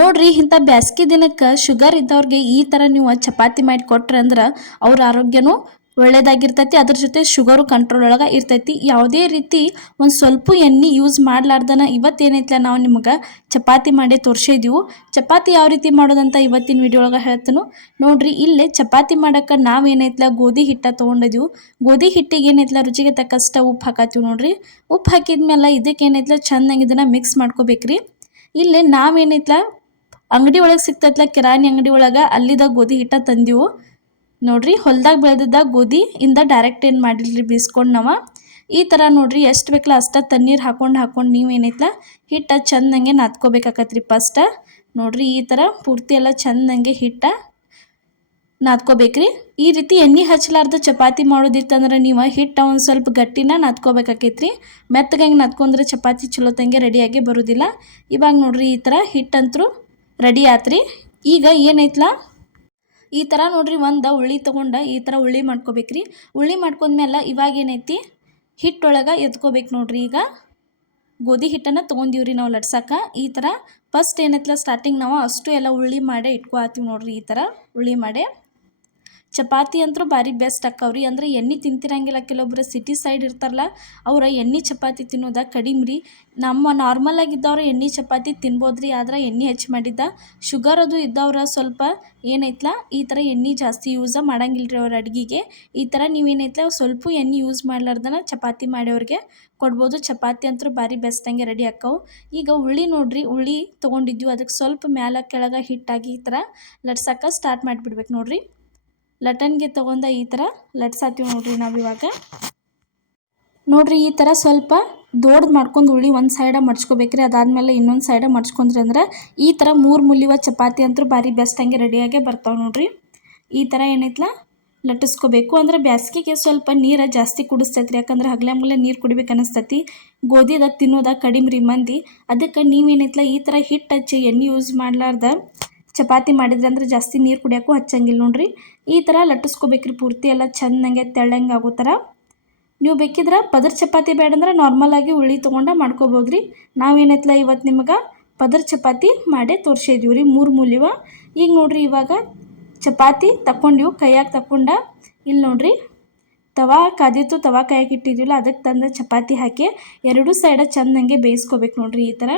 ನೋಡ್ರಿ ಇಂಥ ಬ್ಯಾಸ್ಗಿ ದಿನಕ್ಕೆ ಶುಗರ್ ಇದ್ದವ್ರಿಗೆ ಈ ಥರ ನೀವು ಚಪಾತಿ ಮಾಡಿ ಕೊಟ್ರೆ ಅಂದ್ರೆ ಅವ್ರ ಆರೋಗ್ಯನೂ ಒಳ್ಳೇದಾಗಿರ್ತೈತಿ. ಅದ್ರ ಜೊತೆ ಶುಗರು ಕಂಟ್ರೋಲ್ ಒಳಗೆ ಇರ್ತೈತಿ. ಯಾವುದೇ ರೀತಿ ಒಂದು ಸ್ವಲ್ಪ ಎಣ್ಣೆ ಯೂಸ್ ಮಾಡ್ಲಾರ್ದನ ಇವತ್ತೇನೈತಲ್ಲ ನಾವು ನಿಮ್ಗೆ ಚಪಾತಿ ಮಾಡಿ ತೋರಿಸಿದ್ದೀವಿ. ಚಪಾತಿ ಯಾವ ರೀತಿ ಮಾಡೋದಂತ ಇವತ್ತಿನ ವಿಡಿಯೋ ಒಳಗೆ ಹೇಳ್ತಾನು ನೋಡ್ರಿ. ಇಲ್ಲೇ ಚಪಾತಿ ಮಾಡೋಕ್ಕೆ ನಾವೇನೈತಲ್ಲ ಗೋಧಿ ಹಿಟ್ಟ ತೊಗೊಂಡಿದ್ದೀವಿ. ಗೋಧಿ ಹಿಟ್ಟಿಗೆ ಏನೈತಲ್ಲ ರುಚಿಗೆ ತಕ್ಕಷ್ಟು ಉಪ್ಪು ಹಾಕತ್ತೀವಿ ನೋಡ್ರಿ. ಉಪ್ಪು ಹಾಕಿದ್ಮೇಲೆ ಇದಕ್ಕೆ ಏನೈತಲ್ಲ ಚೆನ್ನಾಗಿ ಇದನ್ನು ಮಿಕ್ಸ್ ಮಾಡ್ಕೋಬೇಕ್ರಿ. ಇಲ್ಲೇ ನಾವೇನೈತಲ್ಲ ಅಂಗಡಿ ಒಳಗೆ ಸಿಗ್ತೈತಲ್ಲ ಕಿರಾಣಿ ಅಂಗಡಿ ಒಳಗೆ ಅಲ್ಲಿದ ಗೋಧಿ ಹಿಟ್ಟ ತಂದೀವು ನೋಡ್ರಿ. ಹೊಲ್ದಾಗ ಬೆಳೆದಿದ್ದ ಗೋಧಿ ಇಂದ ಡೈರೆಕ್ಟ್ ಏನು ಮಾಡಿಲ್ರಿ ಬೀಸ್ಕೊಂಡು ನಾವು ಈ ಥರ ನೋಡ್ರಿ ಎಷ್ಟು ಬೇಕಲ್ಲ ಅಷ್ಟು ತಣ್ಣೀರು ಹಾಕೊಂಡು ನೀವೇನೈತಲ್ಲ ಹಿಟ್ಟ ಚೆಂದಂಗೆ ನಾದ್ಕೋಬೇಕಾಕತ್ರಿ. ಫಸ್ಟ್ ನೋಡ್ರಿ ಈ ಥರ ಪೂರ್ತಿ ಎಲ್ಲ ಚೆಂದಂಗೆ ಹಿಟ್ಟ ನಾದ್ಕೋಬೇಕ್ರಿ. ಈ ರೀತಿ ಎಣ್ಣೆ ಹಚ್ಚಲಾರ್ದ ಚಪಾತಿ ಮಾಡೋದಿತ್ತಂದ್ರೆ ನೀವು ಹಿಟ್ಟ ಒಂದು ಸ್ವಲ್ಪ ಗಟ್ಟಿನ ನಾದ್ಕೋಬೇಕಾಕೈತ್ರಿ. ಮೆತ್ತಗೆ ನಾದ್ಕೊಂಡ್ರೆ ಚಪಾತಿ ಚಲೋ ತಂಗೆ ರೆಡಿಯಾಗಿ ಬರೋದಿಲ್ಲ. ಇವಾಗ ನೋಡ್ರಿ ಈ ಥರ ಹಿಟ್ಟಂತರೂ ರೆಡಿ ಆತ್ರಿ. ಈಗ ಏನೈತಲ್ಲ ಈ ಥರ ನೋಡ್ರಿ ಒಂದು ಉಳ್ಳಿ ತೊಗೊಂಡು ಈ ಥರ ಉಳ್ಳಿ ಮಾಡ್ಕೋಬೇಕ್ರಿ. ಉಳ್ಳಿ ಮಾಡ್ಕೊಂಡ್ಮೇಲೆ ಇವಾಗ ಏನೈತಿ ಹಿಟ್ಟೊಳಗೆ ಎತ್ಕೋಬೇಕು ನೋಡ್ರಿ. ಈಗ ಗೋಧಿ ಹಿಟ್ಟನ್ನು ತೊಗೊಂಡಿವ್ರಿ ನಾವು ಲಟ್ಸಕ್ಕೆ. ಈ ಥರ ಫಸ್ಟ್ ಏನೈತಲ್ಲ ಸ್ಟಾರ್ಟಿಂಗ್ ನಾವು ಅಷ್ಟು ಎಲ್ಲ ಉಳ್ಳಿ ಮಾಡೇ ಇಟ್ಕೊತೀವಿ ನೋಡ್ರಿ. ಈ ಥರ ಉಳ್ಳಿ ಮಾಡೇ ಚಪಾತಿ ಅಂತೂ ಭಾರಿ ಬೆಸ್ಟ್ ಆಕ್ಕವ್ರಿ. ಅಂದರೆ ಎಣ್ಣೆ ತಿಂತಿರಂಗಿಲ್ಲ. ಕೆಲವೊಬ್ರು ಸಿಟಿ ಸೈಡ್ ಇರ್ತಾರಲ್ಲ ಅವ್ರ ಎಣ್ಣೆ ಚಪಾತಿ ತಿನ್ನೋದ ಕಡಿಮೆ ರೀ. ನಮ್ಮ ನಾರ್ಮಲ್ ಆಗಿದ್ದವ್ರು ಎಣ್ಣೆ ಚಪಾತಿ ತಿನ್ಬೋದ್ರಿ. ಆದ್ರೆ ಎಣ್ಣೆ ಹೆಚ್ಚು ಮಾಡಿದ್ದ ಶುಗರ್ ಅದು ಇದ್ದವ್ರ ಸ್ವಲ್ಪ ಏನೈತಲ್ಲ ಈ ಥರ ಎಣ್ಣೆ ಜಾಸ್ತಿ ಯೂಸ ಮಾಡಂಗಿಲ್ಲ ರೀ ಅವ್ರ ಅಡುಗೆಗೆ. ಈ ಥರ ನೀವೇನೈತಲ್ಲ ಸ್ವಲ್ಪ ಎಣ್ಣೆ ಯೂಸ್ ಮಾಡ್ಲಾರ್ದನ ಚಪಾತಿ ಮಾಡೋರಿಗೆ ಕೊಡ್ಬೋದು. ಚಪಾತಿ ಅಂತೂ ಭಾರಿ ಬೆಸ್ಟಂಗೆ ರೆಡಿ ಆಕ್ಕವು. ಈಗ ಉಳ್ಳಿ ನೋಡ್ರಿ ಉಳ್ಳಿ ತೊಗೊಂಡಿದ್ವಿ ಅದಕ್ಕೆ ಸ್ವಲ್ಪ ಮ್ಯಾಲ ಕೆಳಗೆ ಹಿಟ್ಟಾಗಿ ಈ ಥರ ಲಟ್ಸಕ್ಕೆ ಸ್ಟಾರ್ಟ್ ಮಾಡಿಬಿಡ್ಬೇಕು ನೋಡ್ರಿ. ಲಟನ್ಗೆ ತೊಗೊಂಡ ಈ ಥರ ಲಟ್ಸಾತೀವಿ ನೋಡ್ರಿ ನಾವು ಇವಾಗ. ನೋಡ್ರಿ ಈ ಥರ ಸ್ವಲ್ಪ ದೊಡ್ಡದು ಮಾಡ್ಕೊಂಡು ಉಳ್ಳಿ ಒಂದು ಸೈಡ ಮಡ್ಚ್ಕೋಬೇಕ್ರಿ. ಅದಾದಮೇಲೆ ಇನ್ನೊಂದು ಸೈಡ ಮಡ್ಚ್ಕೊಂಡ್ರಿ ಅಂದ್ರೆ ಈ ಥರ 3 ಮುಲಿವ ಚಪಾತಿ ಅಂತೂ ಭಾರಿ ಬೆಸ್ಟಂಗೆ ರೆಡಿಯಾಗೆ ಬರ್ತಾವೆ ನೋಡ್ರಿ. ಈ ಥರ ಏನೈತಲ್ಲ ಲಟ್ಟಿಸ್ಕೋಬೇಕು. ಅಂದ್ರೆ ಬ್ಯಾಸ್ಗಿಗೆ ಸ್ವಲ್ಪ ನೀರು ಜಾಸ್ತಿ ಕುಡಿಸ್ತೈತ್ರಿ. ಯಾಕಂದ್ರೆ ಹಗಲೆ ನೀರು ಕುಡಿಬೇಕು ಅನಿಸ್ತೈತಿ. ಗೋಧಿದ ತಿನ್ನೋದ ಕಡಿಮೆ ರೀ ಮಂದಿ. ಅದಕ್ಕೆ ನೀವೇನೈತಲ್ಲ ಈ ಥರ ಹಿಟ್ಟು ಹಚ್ಚಿ ಎಣ್ಣೆ ಯೂಸ್ ಮಾಡ್ಲಾರ್ದ ಚಪಾತಿ ಮಾಡಿದ್ರೆ ಅಂದ್ರೆ ಜಾಸ್ತಿ ನೀರು ಕುಡಿಯೋಕ್ಕೂ ಹಚ್ಚಂಗಿಲ್ಲ ನೋಡ್ರಿ. ಈ ಥರ ಲಟ್ಟಿಸ್ಕೋಬೇಕ್ರಿ ಪೂರ್ತಿ ಎಲ್ಲ ಚೆಂದಂಗೆ ತೆಳ್ಳಂಗೆ ಆಗೋ ಥರ. ನೀವು ಬೇಕಿದ್ರೆ ಪದರ್ ಚಪಾತಿ ಬೇಡಂದ್ರೆ ನಾರ್ಮಲಾಗಿ ಉಳ್ಳಿ ತೊಗೊಂಡು ಮಾಡ್ಕೋಬೋದ್ರಿ. ನಾವೇನೈತಲ್ಲ ಇವತ್ತು ನಿಮ್ಗೆ ಪದರ್ ಚಪಾತಿ ಮಾಡೇ ತೋರಿಸಿದ್ದೀವಿ ರೀ 3 ಮೂಲಿವ. ಈಗ ನೋಡ್ರಿ ಇವಾಗ ಚಪಾತಿ ತಗೊಂಡಿವು ಕೈಯಾಗ ತಗೊಂಡ ಇಲ್ಲಿ ನೋಡ್ರಿ ತವಾ ಕಾದಿತ್ತು. ತವಾ ಕಾಯಕ್ಕೆ ಇಟ್ಟಿದ್ದೀವಲ್ಲ ಅದಕ್ಕೆ ತಂದ ಚಪಾತಿ ಹಾಕಿ ಎರಡೂ ಸೈಡ ಚೆಂದಂಗೆ ಬೇಯಿಸ್ಕೋಬೇಕು ನೋಡ್ರಿ. ಈ ಥರ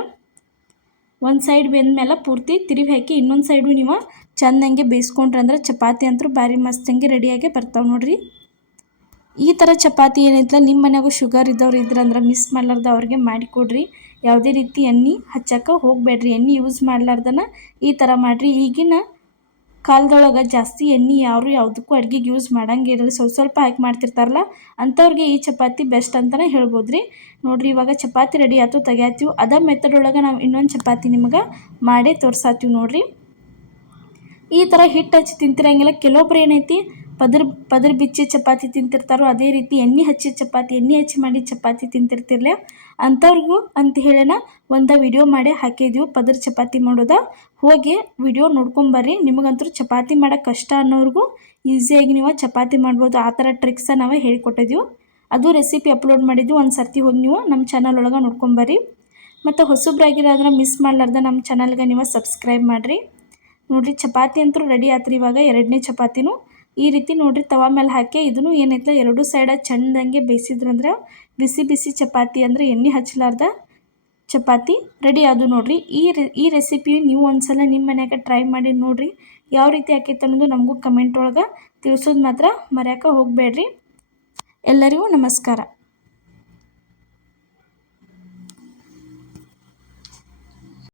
ಒಂದು ಸೈಡ್ ಬೆಂದ್ಮೇಲೆ ಪೂರ್ತಿ ತಿರುವಿ ಹಾಕಿ ಇನ್ನೊಂದು ಸೈಡು ನೀವು ಚೆಂದಂಗೆ ಬೇಯಿಸ್ಕೊಂಡ್ರೆ ಅಂದ್ರೆ ಚಪಾತಿ ಅಂತೂ ಭಾರಿ ಮಸ್ತಂಗೆ ರೆಡಿಯಾಗಿ ಬರ್ತಾವೆ ನೋಡ್ರಿ. ಈ ಥರ ಚಪಾತಿ ಏನೈತಲ್ಲ ನಿಮ್ಮ ಮನ್ಯಾಗೂ ಶುಗರ್ ಇದ್ದವ್ರು ಇದ್ರಂದ್ರೆ ಮಿಸ್ ಮಾಡ್ಲಾರ್ದ ಅವ್ರಿಗೆ ಮಾಡಿಕೊಡ್ರಿ. ಯಾವುದೇ ರೀತಿ ಎಣ್ಣೆ ಹಚ್ಚಕ್ಕೆ ಹೋಗಬೇಡ್ರಿ. ಎಣ್ಣೆ ಯೂಸ್ ಮಾಡ್ಲಾರ್ದನ ಈ ಥರ ಮಾಡಿರಿ. ಈಗಿನ ಕಾಲದೊಳಗೆ ಜಾಸ್ತಿ ಎಣ್ಣೆ ಯಾರು ಯಾವುದಕ್ಕೂ ಅಡುಗೆಗೆ ಯೂಸ್ ಮಾಡಂಗಿಲ್ಲ. ಸ್ವಲ್ಪ ಹಾಕಿ ಮಾಡ್ತಿರ್ತಾರಲ್ಲ ಅಂಥವ್ರಿಗೆ ಈ ಚಪಾತಿ ಬೆಸ್ಟ್ ಅಂತಲೇ ಹೇಳ್ಬೋದು ರೀ. ನೋಡಿರಿ ಇವಾಗ ಚಪಾತಿ ರೆಡಿ ಆಯ್ತು ತೆಗಿಯಾತೀವಿ. ಅದೇ ಮೆಥಡ್ ಒಳಗೆ ನಾವು ಇನ್ನೊಂದು ಚಪಾತಿ ನಿಮ್ಗೆ ಮಾಡೇ ತೋರ್ಸಾತೀವಿ ನೋಡಿರಿ. ಈ ಥರ ಹಿಟ್ಟು ಹಚ್ಚಿ ತಿಂತಿರಂಗಿಲ್ಲ. ಕೆಲವೊಬ್ರು ಏನೈತಿ ಪದರ್ ಬಿಚ್ಚಿ ಚಪಾತಿ ತಿಂತಿರ್ತಾರೋ ಅದೇ ರೀತಿ ಎಣ್ಣೆ ಹಚ್ಚಿ ಮಾಡಿ ಚಪಾತಿ ತಿಂತಿರ್ತಿರ್ಲಿ ಅಂಥವ್ರಿಗೂ ಅಂತ ಹೇಳೋಣ ಒಂದು ವಿಡಿಯೋ ಮಾಡಿ ಹಾಕಿದ್ದೀವಿ ಪದರ್ ಚಪಾತಿ ಮಾಡೋದ. ಹೋಗಿ ವಿಡಿಯೋ ನೋಡ್ಕೊಂಬರ್ರಿ. ನಿಮಗಂತೂ ಚಪಾತಿ ಮಾಡೋಕ್ಕೆ ಕಷ್ಟ ಅನ್ನೋರಿಗೂ ಈಸಿಯಾಗಿ ನೀವು ಚಪಾತಿ ಮಾಡ್ಬೋದು. ಆ ಥರ ಟ್ರಿಕ್ಸ ನಾವೇ ಹೇಳಿಕೊಟ್ಟಿದ್ದೀವಿ. ಅದು ರೆಸಿಪಿ ಅಪ್ಲೋಡ್ ಮಾಡಿದ್ವಿ. ಒಂದು ಸರ್ತಿ ಹೋಗಿ ನೀವು ನಮ್ಮ ಚಾನಲ್ ಒಳಗೆ ನೋಡ್ಕೊಂಬರ್ರಿ. ಮತ್ತು ಹೊಸಬ್ರಾಗಿರೋದ್ರೆ ಮಿಸ್ ಮಾಡ್ಲಾರ್ದ ನಮ್ಮ ಚಾನಲ್ಗೆ ನೀವು ಸಬ್ಸ್ಕ್ರೈಬ್ ಮಾಡಿರಿ. ನೋಡಿರಿ ಚಪಾತಿ ಅಂತೂ ರೆಡಿ ಆತ್ರಿ. ಇವಾಗ 2ನೇ ಚಪಾತಿನೂ ಈ ರೀತಿ ನೋಡಿರಿ ತವಾ ಮೇಲೆ ಹಾಕಿ ಇದನ್ನು ಏನೈತಲ್ಲ ಎರಡೂ ಸೈಡ ಚೆಂದಂಗೆ ಬೇಯಿಸಿದ್ರಂದ್ರೆ ಬಿಸಿ ಚಪಾತಿ ಅಂದರೆ ಎಣ್ಣೆ ಹಚ್ಚಲಾರ್ದ ಚಪಾತಿ ರೆಡಿ ಆದು ನೋಡಿರಿ. ಈ ರೆಸಿಪಿ ನೀವು ಒಂದ್ಸಲ ನಿಮ್ಮ ಮನ್ಯಾಗ ಟ್ರೈ ಮಾಡಿ ನೋಡಿರಿ. ಯಾವ ರೀತಿ ಆಕೈತೆ ಅನ್ನೋದು ನಮಗೂ ಕಮೆಂಟ್ ಒಳಗೆ ತಿಳಿಸೋದು ಮಾತ್ರ ಮರ್ಯಾಕೆ ಹೋಗಬೇಡ್ರಿ. ಎಲ್ಲರಿಗೂ ನಮಸ್ಕಾರ.